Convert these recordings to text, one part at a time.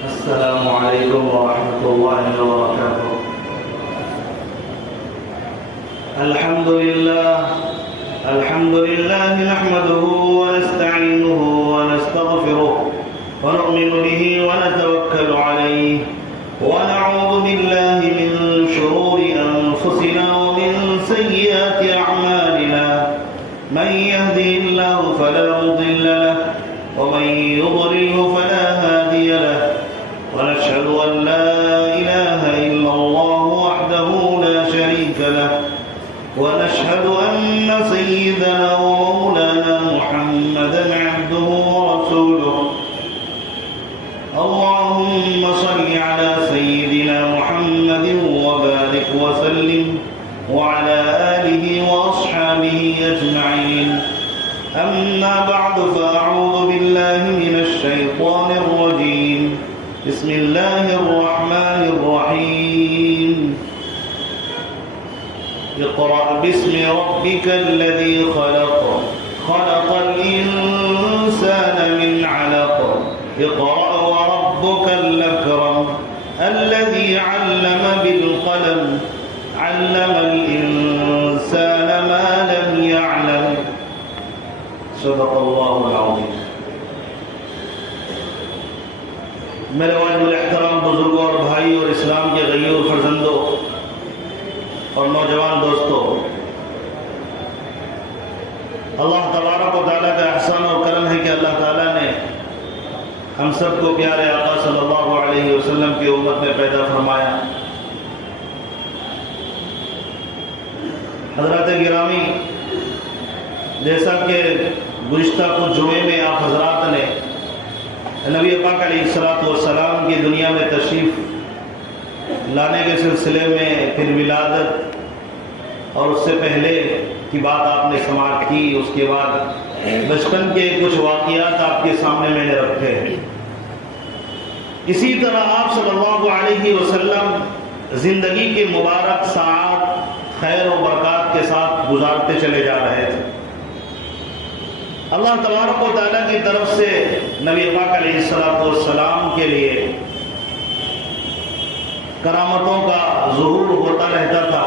السلام عليكم ورحمة الله وبركاته. الحمد لله نحمده ونستعينه ونستغفره ونؤمن به ونتوكل عليه ونعوذ بالله من شرور أنفسنا ومن سيئات أعمالنا. من يهده الله فلا مضل له ومن يضلله فلا هادي له، ونشهد أن لا إله إلا الله وحده لا شريك له، ونشهد أن سيدنا ومولانا محمدا عبده ورسوله. اللهم صل على سيدنا محمد وبارك وسلم وعلى آله وأصحابه أجمعين. أما بعد، فأعوذ بالله من الشيطان الرجيم. بسم الله الرحمن الرحيم. اقرأ باسم ربك الذي خلق، خلق الإنسان من علق. اقرأ وربك الأكرم الذي علم بالقلم، علم الإنسان ما لم يعلم. صدق الله العظيم. میرے واجب الاحترام بزرگوں اور بھائی اور اسلام کے غیور فرزندوں اور نوجوان دوستوں، اللہ تبارک و تعالیٰ کا احسان اور کرم ہے کہ اللہ تعالیٰ نے ہم سب کو پیارے آقا صلی اللہ علیہ وسلم کی امت میں پیدا فرمایا. حضرات گرامی، جیسا کہ گزشتہ کچھ جمعے میں آپ حضرات نے نبی پاک علیہ السلام کی دنیا میں تشریف لانے کے سلسلے میں پھر ولادت اور اس سے پہلے کی بات آپ نے سماعت کی، اس کے بعد بچپن کے کچھ واقعات آپ کے سامنے میں نے رکھے. اسی طرح آپ صلی اللہ علیہ وسلم زندگی کے مبارک ساعات خیر و برکات کے ساتھ گزارتے چلے جا رہے تھے. اللہ تبارک و تعالیٰ کی طرف سے نبی پاک علیہ السلام کے لیے کرامتوں کا ظہور ہوتا رہتا تھا،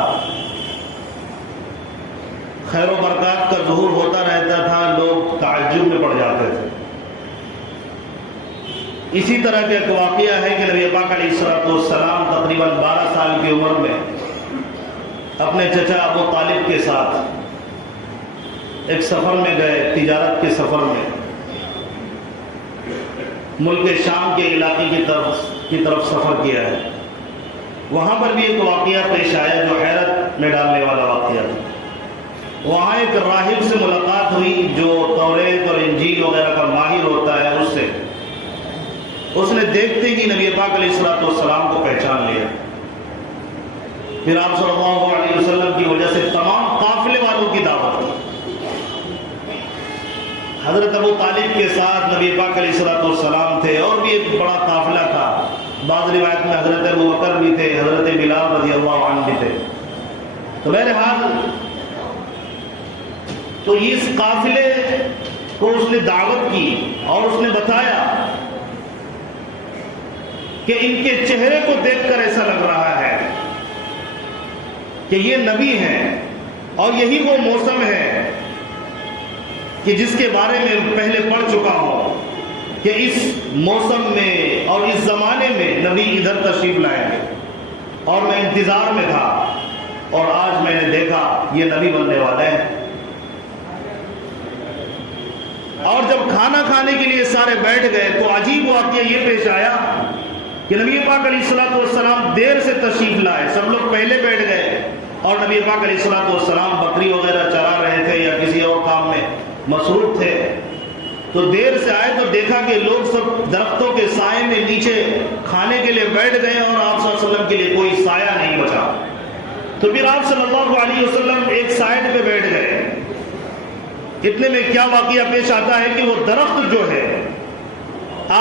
خیر و برکات کا ظہور ہوتا رہتا تھا، لوگ تعجب میں پڑ جاتے تھے. اسی طرح کا ایک واقعہ ہے کہ نبی پاک علیہ السلام تقریباً 12 سال کی عمر میں اپنے چچا ابو طالب کے ساتھ ایک سفر میں گئے، تجارت کے سفر میں ملک شام کے علاقے کی طرف سفر کیا ہے. وہاں پر بھی ایک واقعہ پیش آیا جو حیرت میں ڈالنے والا واقعہ تھا. وہاں ایک راہب سے ملاقات ہوئی جو توریت اور انجیل وغیرہ کا ماہر ہوتا ہے. اس نے دیکھتے ہی نبی پاک علیہ السلام کو پہچان لیا. پھر آپ صلی اللہ علیہ وسلم کی وجہ سے تمام قافلے والوں کی دعوت کی. حضرت ابو طالب کے ساتھ نبی پاک علیہ السلام تھے اور بھی ایک بڑا قافلہ تھا. بعض روایت میں حضرت ابو بکر بھی تھے، حضرت بلال رضی اللہ عنہ بھی تھے. تو بہرحال تو اس قافلے کو اس نے دعوت کی اور اس نے بتایا کہ ان کے چہرے کو دیکھ کر ایسا لگ رہا ہے کہ یہ نبی ہیں اور یہی وہ موسم ہے کہ جس کے بارے میں پہلے پڑھ چکا ہوں کہ اس موسم میں اور اس زمانے میں نبی ادھر تشریف لائیں گے، اور میں انتظار میں تھا اور آج میں نے دیکھا یہ نبی بننے والے ہیں. اور جب کھانا کھانے کے لیے سارے بیٹھ گئے تو عجیب واقعہ یہ پیش آیا کہ نبی پاک علیہ السلام دیر سے تشریف لائے. سب لوگ پہلے بیٹھ گئے اور نبی پاک علیہ السلام بکری وغیرہ چرا رہے تھے یا کسی اور کام میں مصروف تھے. تو دیر سے آئے تو دیکھا کہ لوگ سب درختوں کے سائے میں نیچے کھانے کے لیے بیٹھ گئے اور آپ صلی اللہ علیہ وسلم کے لیے کوئی سایہ نہیں بچا. تو پھر آپ صلی اللہ علیہ وسلم ایک سائڈ پہ بیٹھ گئے. اتنے میں کیا واقعہ پیش آتا ہے کہ وہ درخت جو ہے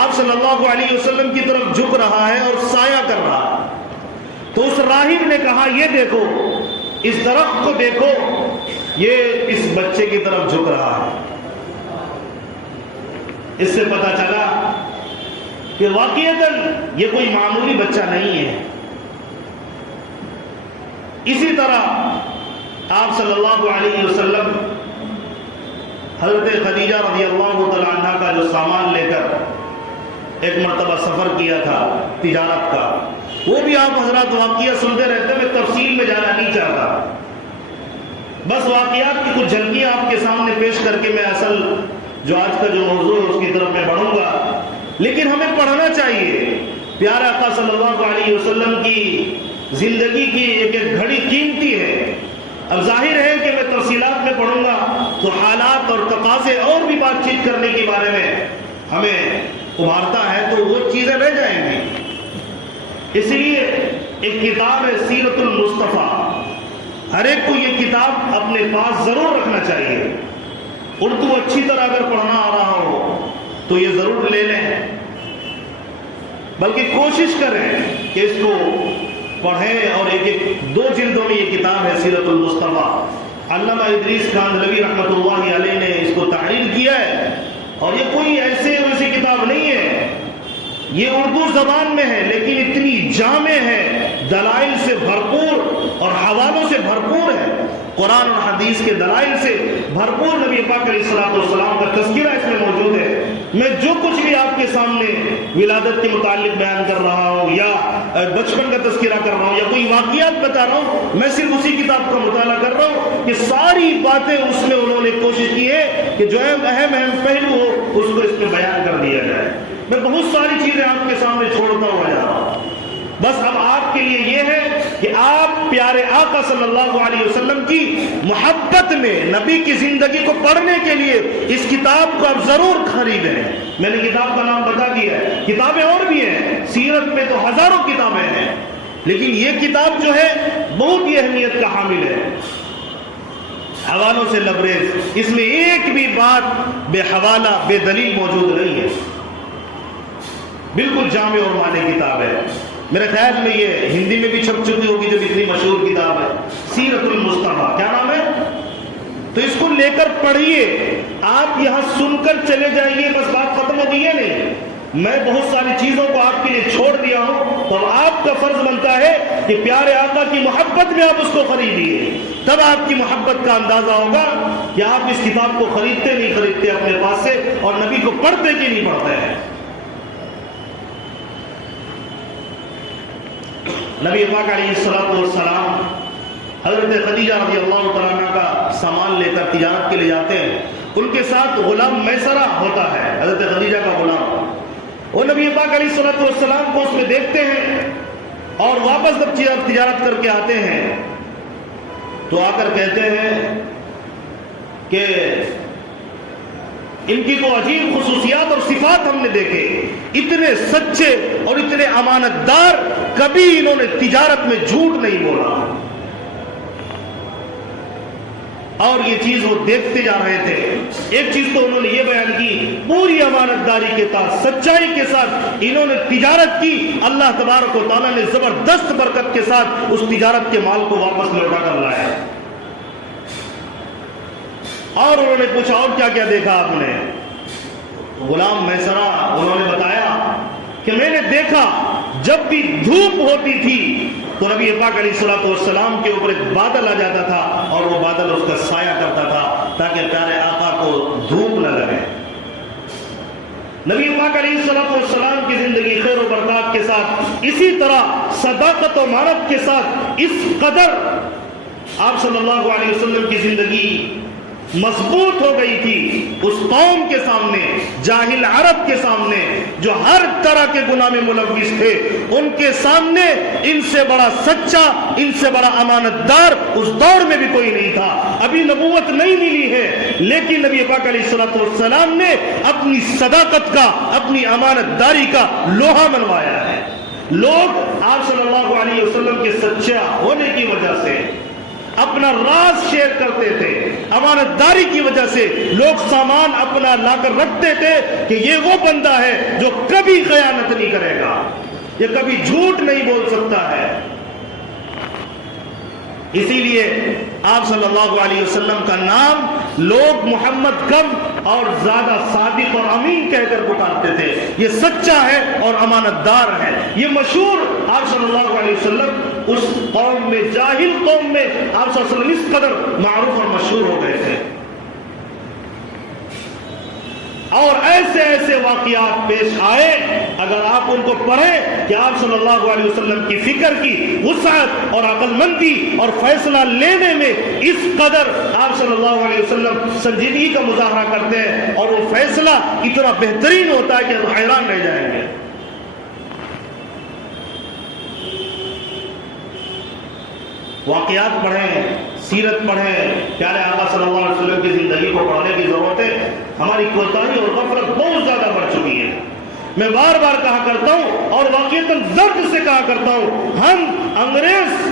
آپ صلی اللہ علیہ وسلم کی طرف جھک رہا ہے اور سایہ کر رہا ہے. تو اس راہب نے کہا یہ دیکھو، اس درخت کو دیکھو، یہ اس بچے کی طرف جھک رہا ہے. اس سے پتہ چلا کہ واقعتاً یہ کوئی معمولی بچہ نہیں ہے۔ اسی طرح آپ صلی اللہ علیہ وسلم حضرت خدیجہ رضی اللہ تعالی عنہ کا جو سامان لے کر ایک مرتبہ سفر کیا تھا تجارت کا، وہ بھی آپ حضرات واقعہ سنتے رہتے، میں تفصیل میں جانا نہیں چاہتا، بس واقعات کی کچھ جھلکیاں آپ کے سامنے پیش کر کے میں اصل جو آج کا جو موضوع ہے اس کی طرف میں بڑھوں گا۔ لیکن ہمیں پڑھنا چاہیے، پیارے آقا صلی اللہ علیہ وسلم کی زندگی کی ایک ایک گھڑی قیمتی ہے۔ اب ظاہر ہے کہ میں تفصیلات میں پڑھوں گا تو حالات اور تقاضے اور بھی بات چیت کرنے کے بارے میں ہمیں ابھارتا ہے تو وہ چیزیں رہ جائیں گی۔ اس لیے ایک کتاب ہے سیرت المصطفیٰ، ہر ایک کو یہ کتاب اپنے پاس ضرور رکھنا چاہیے۔ اردو اچھی طرح اگر پڑھنا آ رہا ہو تو یہ ضرور لے لیں، بلکہ کوشش کریں کہ اس کو پڑھیں، اور ایک ایک 2 جلدوں میں یہ کتاب ہے سیرت المصطفیٰ۔ علامہ ادریس کاندھلوی رحمۃ اللہ علیہ نے اس کو تحریر کیا ہے، اور یہ کوئی ایسے ویسی کتاب نہیں ہے، یہ اردو زبان میں ہے لیکن اتنی جامع ہے، دلائل سے بھرپور اور حوالوں سے بھرپور ہے، قرآن اور حدیث کے دلائل سے بھرپور نبی پاک علیہ الصلوۃ والسلام کا تذکرہ اس میں موجود ہے۔ میں جو کچھ بھی آپ کے سامنے ولادت کے متعلق بیان کر رہا ہوں یا بچپن کا تذکرہ کر رہا ہوں یا کوئی واقعات بتا رہا ہوں، میں صرف اسی کتاب کا مطالعہ کر رہا ہوں کہ ساری باتیں اس میں انہوں نے کوشش کی ہے کہ جو اہم پہلو ہو اس کو اس میں بیان کر دیا جائے۔ میں بہت ساری چیزیں آپ کے سامنے چھوڑتا ہوا جا رہا ہوں، بس اب آپ کے لیے یہ ہے کہ آپ پیارے آقا صلی اللہ علیہ وسلم کی محبت میں نبی کی زندگی کو پڑھنے کے لیے اس کتاب کو آپ ضرور خریدیں۔ میں نے کتاب کا نام بتا دیا ہے، کتابیں اور بھی ہیں، سیرت میں تو ہزاروں کتابیں ہیں، لیکن یہ کتاب جو ہے بہت ہی اہمیت کا حامل ہے، حوالوں سے لبریز، اس میں ایک بھی بات بے حوالہ بے دلیل موجود نہیں ہے، بالکل جامع اور معنی کتاب ہے۔ میرے خیال میں یہ ہندی میں بھی چھپ چکی ہوگی، جو اتنی مشہور کتاب ہے سیرت المصطفیٰ، کیا نام ہے؟ تو اس کو لے کر پڑھیے، آپ یہاں سن کر چلے جائیے، بس بات ختم ہوگی ہے نہیں، میں بہت ساری چیزوں کو آپ کے لیے چھوڑ دیا ہوں، تو آپ کا فرض بنتا ہے کہ پیارے آقا کی محبت میں آپ اس کو خریدیے، تب آپ کی محبت کا اندازہ ہوگا کہ آپ اس کتاب کو خریدتے نہیں خریدتے اپنے پاس سے، اور نبی کو پڑھتے کہ نہیں پڑھتے ہیں۔ نبی پاک علیہ الصلوۃ والسلام حضرت خدیجہ رضی اللہ تعالیٰ عنہ کا سامان لے کر تجارت کے لیے جاتے ہیں، ان کے ساتھ غلام میسرہ ہوتا ہے، حضرت خدیجہ کا غلام، وہ نبی پاک علیہ الصلوۃ والسلام کو اس میں دیکھتے ہیں، اور واپس جب تجارت کر کے آتے ہیں تو آ کر کہتے ہیں کہ ان کی تو عجیب خصوصیات اور صفات ہم نے دیکھے، اتنے سچے اور اتنے امانت دار، کبھی انہوں نے تجارت میں جھوٹ نہیں بولا، اور یہ چیز وہ دیکھتے جا رہے تھے۔ ایک چیز تو انہوں نے یہ بیان کی، پوری امانت داری کے ساتھ سچائی کے ساتھ انہوں نے تجارت کی، اللہ تبارک و تعالیٰ نے زبردست برکت کے ساتھ اس تجارت کے مال کو واپس لوٹا کر لایا۔ اور انہوں نے پوچھا اور کیا کیا دیکھا آپ نے؟ غلام میسرہ انہوں نے بتایا کہ میں نے دیکھا جب بھی دھوپ ہوتی تھی تو نبی پاک علیہ الصلوۃ والسلام کے اوپر ایک بادل آ جاتا تھا، اور وہ بادل اس کا سایہ کرتا تھا تاکہ پیارے آقا کو دھوپ نہ لگے۔ نبی پاک علیہ الصلوۃ والسلام کی زندگی خیر و برکات کے ساتھ، اسی طرح صداقت و امانت کے ساتھ، اس قدر آپ صلی اللہ علیہ وسلم کی زندگی مضبوط ہو گئی تھی اس قوم کے سامنے، جاہل عرب کے سامنے، جو ہر طرح کے گناہ میں ملوث تھے، ان کے سامنے ان سے بڑا سچا، ان سے بڑا امانت دار اس دور میں بھی کوئی نہیں تھا۔ ابھی نبوت نہیں ملی ہے، لیکن نبی پاک علیہ الصلوۃ والسلام نے اپنی صداقت کا، اپنی امانت داری کا لوہا منوایا ہے۔ لوگ آپ صلی اللہ علیہ وسلم کے سچا ہونے کی وجہ سے اپنا راز شیئر کرتے تھے، امانت داری کی وجہ سے لوگ سامان اپنا لا کر رکھتے تھے کہ یہ وہ بندہ ہے جو کبھی خیانت نہیں کرے گا، یہ کبھی جھوٹ نہیں بول سکتا ہے۔ اسی لیے آپ صلی اللہ علیہ وسلم کا نام لوگ محمد کم اور زیادہ صادق اور امین کہہ کر پکارتے تھے. یہ سچا ہے اور امانت دار ہے. یہ مشہور آپ صلی اللہ علیہ وسلم اس قوم میں, جاہل قوم میں آپ صلی اللہ علیہ وسلم اس قدر معروف اور مشہور ہو گئے تھے. اور ایسے ایسے واقعات پیش آئے, اگر آپ ان کو پڑھیں کہ آپ صلی اللہ علیہ وسلم کی فکر کی وسعت اور عقل مندی اور فیصلہ لینے میں اس قدر آپ صلی اللہ علیہ وسلم سنجیدگی کا مظاہرہ کرتے ہیں, اور وہ فیصلہ اتنا بہترین ہوتا ہے کہ ہم حیران رہ جائیں گے. واقعات پڑھیں, سیرت پڑھیں, پیارے آقا صلی اللہ علیہ وسلم کی زندگی کو پڑھنے کی ضرورت ہے. ہماری کوتاہی اور غفلت بہت زیادہ بڑھ چکی ہے. میں بار بار کہا کرتا ہوں اور واقعتاً درد سے کہا کرتا ہوں, ہم انگریز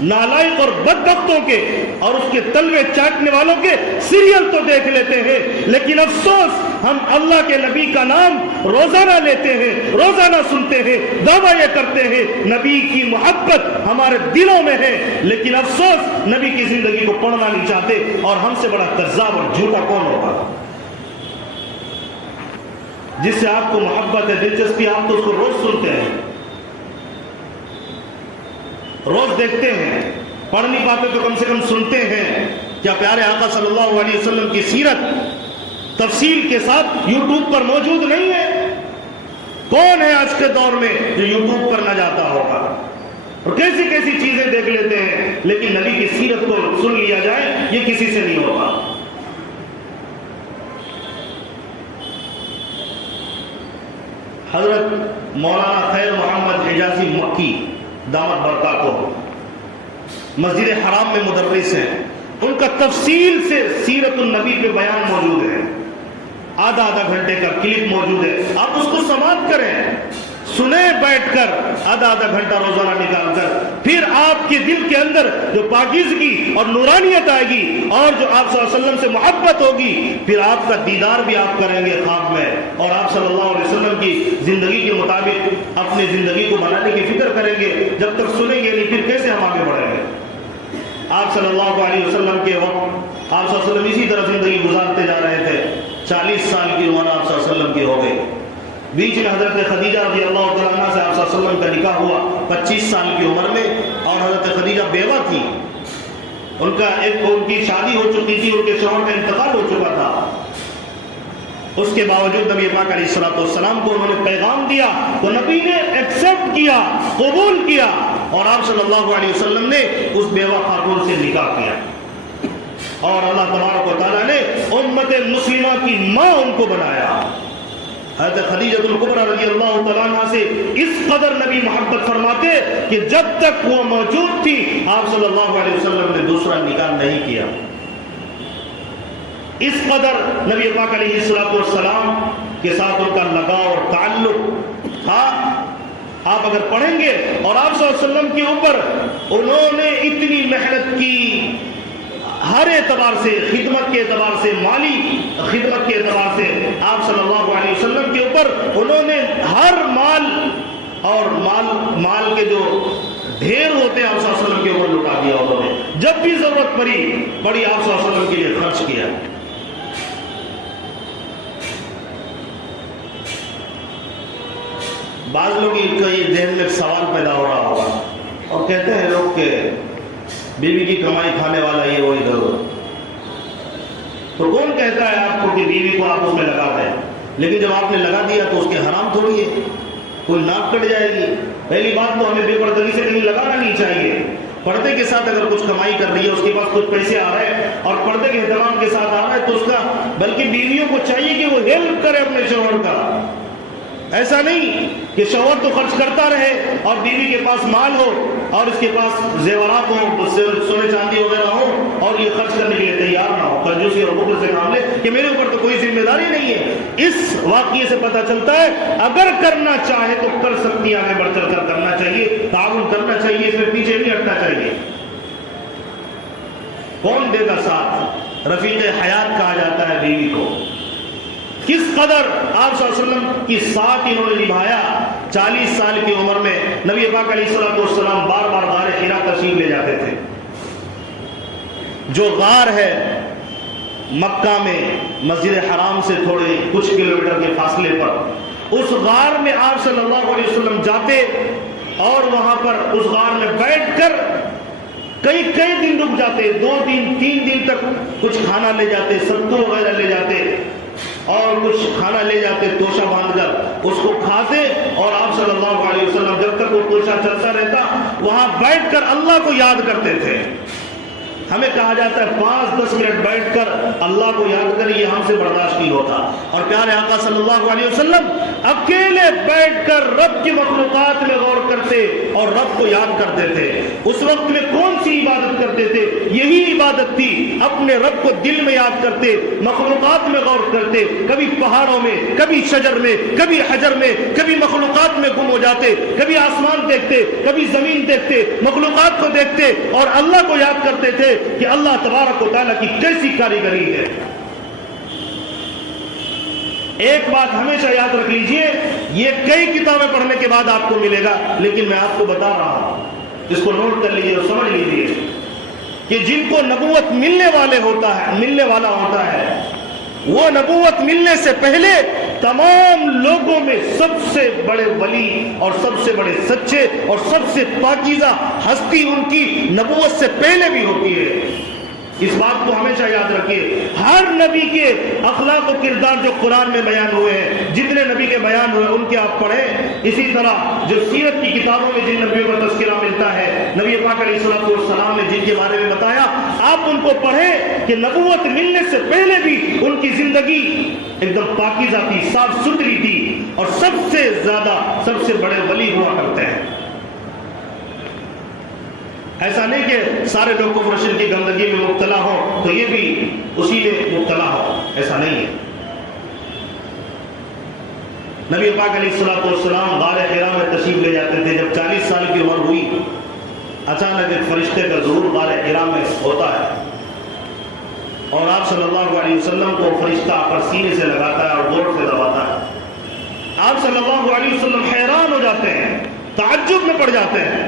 نالائق اور بدبختوں کے اور اس کے تلوے چاٹنے والوں کے سیریل تو دیکھ لیتے ہیں, لیکن افسوس ہم اللہ کے نبی کا نام روزانہ لیتے ہیں, روزانہ سنتے ہیں, دعویٰ یہ کرتے ہیں, نبی کی محبت ہمارے دلوں میں ہے, لیکن افسوس نبی کی زندگی کو پڑھنا نہیں چاہتے. اور ہم سے بڑا کذاب اور جھوٹا کون ہوگا؟ جس سے آپ کو محبت ہے, دلچسپی, آپ تو اس کو روز سنتے ہیں, روز دیکھتے ہیں, پڑھ نہیں پاتے تو کم سے کم سنتے ہیں. کیا پیارے آقا صلی اللہ علیہ وسلم کی سیرت تفصیل کے ساتھ یوٹیوب پر موجود نہیں ہے؟ کون ہے آج کے دور میں جو یوٹیوب پر نہ جاتا ہوگا اور کیسی کیسی چیزیں دیکھ لیتے ہیں, لیکن نبی کی سیرت کو سن لیا جائے یہ کسی سے نہیں ہوگا. حضرت مولانا خیر محمد حجازی مکی دامت برکاتہ مسجد حرام میں مدرس ہیں. ان کا تفصیل سے سیرت النبی پہ بیان موجود ہے, آدھا گھنٹے کا کلپ موجود ہے. آپ اس کو سماعت کریں, سنیں بیٹھ کر, آدھا گھنٹہ روزانہ نکال کر, پھر آپ کے دل کے اندر جو پاکیزگی اور نورانیت آئے گی اور جو آپ صلی اللہ علیہ وسلم سے محبت ہوگی, پھر آپ کا دیدار بھی آپ کریں گے خواب میں, اور آپ صلی اللہ علیہ وسلم کی زندگی کے مطابق اپنی زندگی کو بنانے کی فکر کریں گے. جب تک سنیں گے نہیں پھر کیسے ہم آگے بڑھیں گے؟ آپ صلی اللہ علیہ وسلم کے وقت آپ صلی اللہ علیہ وسلم اسی طرح زندگی گزارتے جا رہے تھے. 40 سال کی عمر آپ صلی اللہ علیہ وسلم کی ہو گئی. بیچ میں حضرت خدیجہ رضی اللہ تعالیٰ عنہ سے آپ صلی اللہ علیہ وسلم کا نکاح ہوا 25 سال کی عمر میں, اور حضرت خدیجہ بیوہ تھی. ان کی شادی ہو چکی تھی, ان کے شوہر کا انتقال ہو چکا تھا. اس کے باوجود نبی پاک علیہ الصلوۃ والسلام کو انہوں نے پیغام دیا تو نبی نے ایکسپٹ کیا, قبول کیا, اور آپ صلی اللہ علیہ وسلم نے اس بیوہ خاتون سے نکاح کیا. اور اللہ تبارک و تعالیٰ نے امت مسلمہ کی ماں ان کو بنایا. حضرت خدیجہ الکبریٰ رضی اللہ تعالیٰ عنہ سے اس قدر نبی محبت فرماتے کہ جب تک وہ موجود تھی آپ صلی اللہ علیہ وسلم نے دوسرا نکاح نہیں کیا. اس قدر نبی پاک علیہ الصلوۃ والسلام کے ساتھ ان کا لگاؤ اور تعلق تھا. آپ اگر پڑھیں گے, اور آپ صلی اللہ علیہ وسلم کے اوپر انہوں نے اتنی محنت کی, ہر اعتبار سے, خدمت کے اعتبار سے, مالی خدمت کے اعتبار سے, آپ صلی اللہ علیہ وسلم کے اوپر انہوں نے ہر مال اور مال کے جو ڈھیر ہوتے ہیں آپ صلی اللہ علیہ وسلم کے اوپر لٹا دیا. انہوں نے جب بھی ضرورت پڑی آپ صلی اللہ علیہ وسلم کے لیے خرچ کیا. بعض لوگ کا یہ ذہن میں سوال پیدا ہو رہا ہوگا اور کہتے ہیں لوگ کہ بیوی کی کمائی کھانے والا یہ وہی ضرور. تو کون کہتا ہے آپ کو کہ بیوی کو آپ اس میں لگا دیں؟ لیکن جب آپ نے لگا دیا تو اس کے حرام تھوڑی ہے, کوئی ناک کٹ جائے گی. پہلی بات تو ہمیں بے پردگی سے کہیں لگانا نہیں چاہیے. پردے کے ساتھ اگر کچھ کمائی کر رہی ہے, اس کے پاس کچھ پیسے آ رہے ہیں اور پردے کے اہتمام کے ساتھ آ رہا ہے, تو اس کا بلکہ بیویوں کو چاہیے کہ وہ ہیلپ کرے اپنے شوہر کا. ایسا نہیں کہ شوہر تو خرچ کرتا رہے اور بیوی کے پاس مال ہو اور اس کے پاس زیورات ہوں, سونے چاندی وغیرہ ہو, اور یہ خرچ کرنے کے لیے تیار نہ ہو, کنجوسی اور بخل سے کام لے کہ میرے اوپر تو کوئی ذمہ داری نہیں ہے. اس واقعے سے پتہ چلتا ہے اگر کرنا چاہے تو کر سکتی, آگے بڑھ چل کر کرنا چاہیے, تعاون کرنا چاہیے, اس میں پیچھے نہیں ہٹنا چاہیے. کون دے گا ساتھ؟ رفیق حیات کہا جاتا ہے بیوی کو. کس قدر آپ صلی اللہ علیہ وسلم کی ساتھ انہوں نے نبھایا. 40 سال کی عمر میں نبی پاک علیہ الصلوۃ والسلام بار بار غار حرا تشریف لے جاتے تھے. جو غار ہے مکہ میں مسجد حرام سے تھوڑے کچھ کلومیٹر کے فاصلے پر، اس غار میں آپ صلی اللہ علیہ وسلم جاتے اور وہاں پر اس غار میں بیٹھ کر کئی دن رک جاتے، 2 دن 3 دن تک کچھ کھانا لے جاتے، ستو وغیرہ لے جاتے اور کچھ کھانا لے جاتے توشہ باندھ کر، اس کو کھاتے اور آپ صلی اللہ علیہ وسلم جب تک وہ توشہ چلتا رہتا وہاں بیٹھ کر اللہ کو یاد کرتے تھے۔ ہمیں کہا جاتا ہے 5-10 منٹ بیٹھ کر اللہ کو یاد کریں، یہ ہم سے برداشت نہیں ہوتا۔ اور پیارے آقا صلی اللہ علیہ وسلم اکیلے بیٹھ کر رب کی مخلوقات میں غور کرتے اور رب کو یاد کرتے تھے۔ اس وقت میں کون سی عبادت کرتے تھے؟ یہی عبادت تھی، اپنے رب کو دل میں یاد کرتے، مخلوقات میں غور کرتے، کبھی پہاڑوں میں، کبھی شجر میں، کبھی حجر میں، کبھی مخلوقات میں گم ہو جاتے، کبھی آسمان دیکھتے، کبھی زمین دیکھتے، مخلوقات کو دیکھتے اور اللہ کو یاد کرتے تھے کہ اللہ تبارک و تعالیٰ کی کیسی کاریگری ہے۔ ایک بات ہمیشہ یاد رکھ لیجئے، یہ کئی کتابیں پڑھنے کے بعد آپ کو ملے گا، لیکن میں آپ کو بتا رہا ہوں، اس کو نوٹ کر لیجئے اور سمجھ لیجئے کہ جن کو نبوت ملنے والا ہوتا ہے وہ نبوت ملنے سے پہلے تمام لوگوں میں سب سے بڑے ولی اور سب سے بڑے سچے اور سب سے پاکیزہ ہستی ان کی نبوت سے پہلے بھی ہوتی ہے۔ اس بات کو ہمیشہ یاد رکھیے۔ ہر نبی کے اخلاق و کردار جو قرآن میں بیان ہوئے ہیں، جتنے نبی کے بیان ہوئے ان کے آپ پڑھیں۔ اسی طرح جو سیرت کی کتابوں میں جن نبیوں کا تذکرہ ملتا ہے، نبی پاک علیہ السلام نے جن کے بارے میں بتایا، آپ ان کو پڑھیں کہ نبوت ملنے سے پہلے بھی ان کی زندگی ایک دم پاکیزہ تھی، صاف ستھری تھی اور سب سے زیادہ سب سے بڑے ولی ہوا کرتے ہیں۔ ایسا نہیں کہ سارے لوگ کفر و شرک کی گندگی میں مبتلا ہو تو یہ بھی اسی میں مبتلا ہو، ایسا نہیں ہے۔ نبی پاک علیہ السلام غار حرا میں تشریف لے جاتے تھے۔ جب 40 سال کی عمر ہوئی، اچانک ایک فرشتے کا ظہور غار حرا میں ہوتا ہے اور آپ صلی اللہ علیہ وسلم کو فرشتہ آ کر سینے سے لگاتا ہے اور زور سے دباتا ہے۔ آپ صلی اللہ علیہ وسلم حیران ہو جاتے ہیں، تعجب میں پڑ جاتے ہیں۔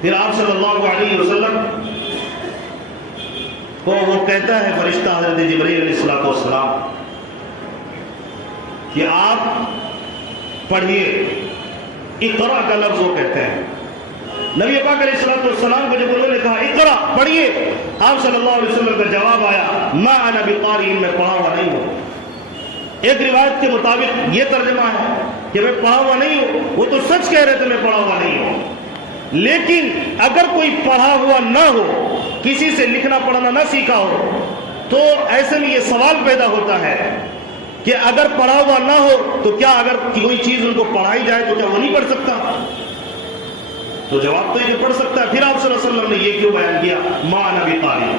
پھر آپ صلی اللہ علیہ وسلم کو وہ کہتا ہے فرشتہ حضرت جبرائیل علیہ السلام کہ آپ پڑھیے۔ اقرا کا لفظ وہ کہتے ہیں۔ نبی پاک علیہ السلام کو جب انہوں نے کہا اقرا پڑھیے، آپ صلی اللہ علیہ وسلم کا جواب آیا ما انا بقاری، میں پڑھا ہوا نہیں ہوں۔ ایک روایت کے مطابق یہ ترجمہ ہے کہ میں پڑھا ہوا نہیں ہوں۔ وہ تو سچ کہہ رہے تھے میں پڑھا ہوا نہیں ہوں، لیکن اگر کوئی پڑھا ہوا نہ ہو، کسی سے لکھنا پڑھنا نہ سیکھا ہو، تو ایسے میں یہ سوال پیدا ہوتا ہے کہ اگر پڑھا ہوا نہ ہو تو کیا اگر کوئی چیز ان کو پڑھائی جائے تو کیا وہ نہیں پڑھ سکتا؟ تو جواب تو یہ پڑھ سکتا ہے۔ پھر آپ صلی اللہ علیہ وسلم نے یہ کیوں بیان کیا ما انا بقاری؟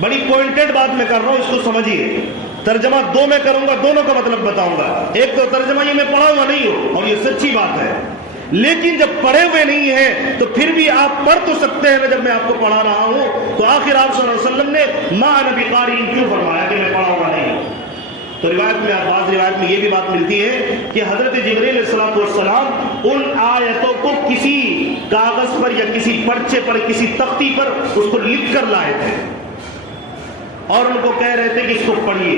بڑی پوائنٹڈ بات میں کر رہا ہوں، اس کو سمجھیے۔ ترجمہ دو میں کروں گا، دونوں کا مطلب بتاؤں گا۔ ایک تو ترجمہ یہ میں پڑھا ہوا نہیں ہوں اور یہ سچی بات ہے، لیکن جب پڑھے ہوئے نہیں ہیں تو پھر بھی آپ پڑھ تو سکتے ہیں۔ جب میں آپ کو پڑھا رہا ہوں تو آخر آپ صلی اللہ علیہ وسلم نے ما انا بقاری کیوں فرمایا کہ میں پڑھا ہوا نہیں ہوں؟ تو روایت میں، بعض روایت میں یہ بھی بات ملتی ہے کہ حضرت جبرائیل علیہ السلام ان آیتوں کو کسی کاغذ پر یا کسی پرچے پر، کسی تختی پر اس کو لکھ کر لائے تھے اور ان کو کہہ رہے تھے کہ اس کو پڑھیے،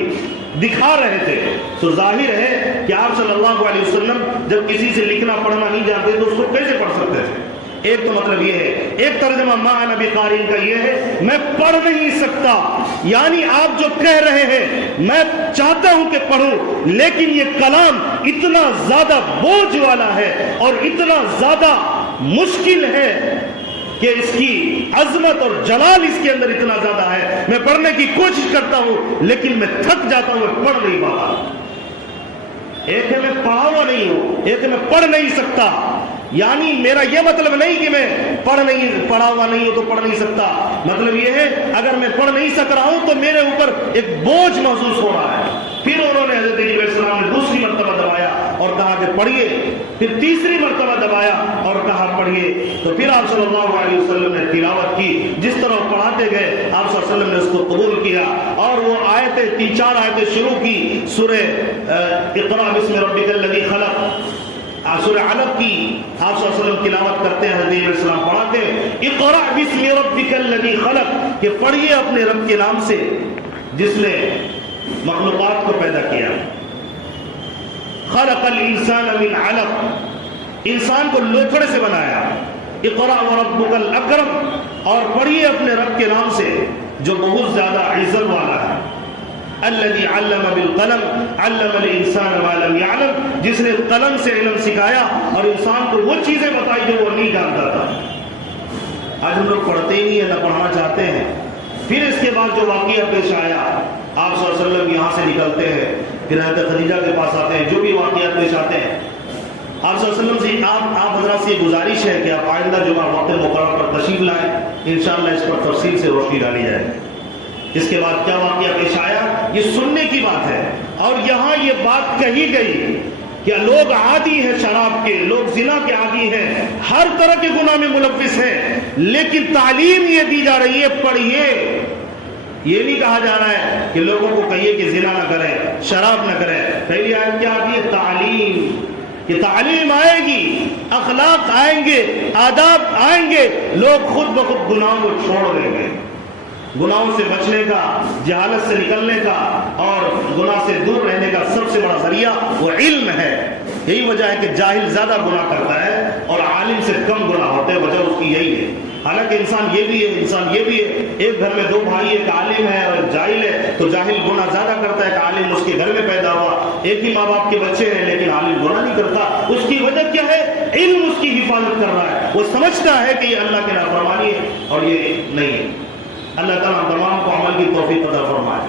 دکھا رہے تھے۔ تو ظاہر ہے کہ آپ صلی اللہ علیہ وسلم جب کسی سے لکھنا پڑھنا نہیں جانتے تو اس کو کیسے پڑھ سکتے تھے؟ ایک تو مطلب یہ ہے۔ ایک ترجمہ ما انا بقاری کا یہ ہے میں پڑھ نہیں سکتا، یعنی آپ جو کہہ رہے ہیں میں چاہتا ہوں کہ پڑھوں، لیکن یہ کلام اتنا زیادہ بوجھ والا ہے اور اتنا زیادہ مشکل ہے کہ اس کی عظمت اور جلال اس کے اندر اتنا زیادہ ہے، میں پڑھنے کی کوشش کرتا ہوں لیکن میں تھک جاتا ہوں، میں پڑھ نہیں پاتا۔ ایک ہے میں پڑھا ہوا نہیں ہوں، ایک ہے میں پڑھ نہیں سکتا۔ یعنی میرا یہ مطلب نہیں کہ میں پڑھا ہوا نہیں ہوں تو پڑھ نہیں سکتا، مطلب یہ ہے اگر میں پڑھ نہیں سک رہا ہوں تو میرے اوپر ایک بوجھ محسوس ہو رہا ہے۔ پھر انہوں نے حضرت جبرائیل علیہ السلام نے دوسری مرتبہ دبایا اور کہا کہ پڑھیے، پھر تیسری مرتبہ دبایا اور کہا پڑھیے۔ تو پھر آپ صلی اللہ علیہ وسلم نے تلاوت کی، جس طرح پڑھاتے گئے آپ صلی اللہ علیہ وسلم نے اس کو قبول کیا اور وہ آیتیں 3-4 آیتیں شروع کی۔ سورہ اقرا بسم ربک الذی خلق، سورہ علق کی آپ صلی اللہ علیہ وسلم تلاوت کرتے ہیں، حضرت علیہ السلام پڑھاتے ہیں اقرأ بسم ربک الذی خلق، کہ پڑھیے اپنے رب کے نام سے جس نے مخلوقات کو پیدا کیا. خلق الانسان من علق، انسان کو لوتھڑے سے بنایا. اقرأ وربک الاکرم، اور پڑھیے اپنے رب کے نام سے جو بہت زیادہ عزت والا ہے. الذي علم بالقلم علم الانسان ما لم يعلم، جس نے قلم سے علم سکھایا اور انسان کو وہ چیزیں بتائی جو وہ نہیں جانتا تھا. آج ہم لوگ پڑھتے ہی نہیں ہیں، نہ پڑھنا چاہتے ہیں. پھر اس کے بعد جو واقعہ پیش آیا، آپ صلی اللہ علیہ وسلم یہاں سے نکلتے ہیں، پھر حضرت خدیجہ کے پاس آتے ہیں، جو بھی واقعات پیش آتے ہیں آپ صلی اللہ علیہ وسلم سے آپ حضرات سے یہ گزارش ہے کہ آپ آئندہ جمعہ وقت مقرر پر تشریف لائیں، انشاءاللہ اس پر تفصیل سے روشنی ڈالی جائے. اس کے بعد کیا واقعہ پیش آیا یہ سننے کی بات ہے. اور یہاں یہ بات کہی گئی کہ لوگ عادی ہیں شراب کے، لوگ زنا کے عادی ہیں، ہر طرح کے گناہ میں ملوث ہیں، لیکن تعلیم یہ دی جا رہی ہے پڑھیے. یہ نہیں کہا جا رہا ہے کہ لوگوں کو کہیے کہ زنا نہ کریں، شراب نہ کریں. پہلی آیت کیا آتی ہے؟ تعلیم. کہ تعلیم آئے گی، اخلاق آئیں گے، آداب آئیں گے، لوگ خود بخود گناہوں کو چھوڑ دیں گے. گناہوں سے بچنے کا، جہالت سے نکلنے کا اور گناہ سے دور رہنے کا سب سے بڑا ذریعہ وہ علم ہے. یہی وجہ ہے کہ جاہل زیادہ گناہ کرتا ہے اور عالم سے کم گناہ ہوتے ہیں. وجہ اس کی یہی ہے. حالانکہ انسان یہ بھی ہے، ایک گھر میں دو بھائی، ایک عالم ہے اور جاہل ہے، تو جاہل گناہ زیادہ کرتا ہے کہ عالم اس کے گھر میں پیدا ہوا. ایک ہی ماں باپ کے بچے ہیں لیکن عالم گناہ نہیں کرتا. اس کی وجہ کیا ہے؟ علم اس کی حفاظت کر رہا ہے. وہ سمجھتا ہے کہ یہ اللہ کی نافرمانی ہے اور یہ نہیں ہے. اللہ تعالیٰ تمام کو عمل کی توفیق عطا فرمائے.